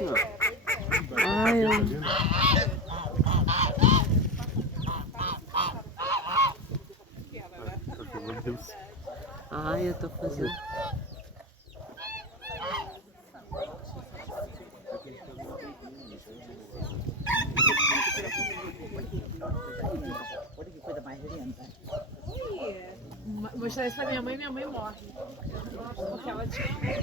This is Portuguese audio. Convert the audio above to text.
assim, ó. Ai, eu... Ai, eu tô fazendo. Olha que coisa mais linda. Mostrar isso pra minha mãe morre. Porque ela tinha aqueles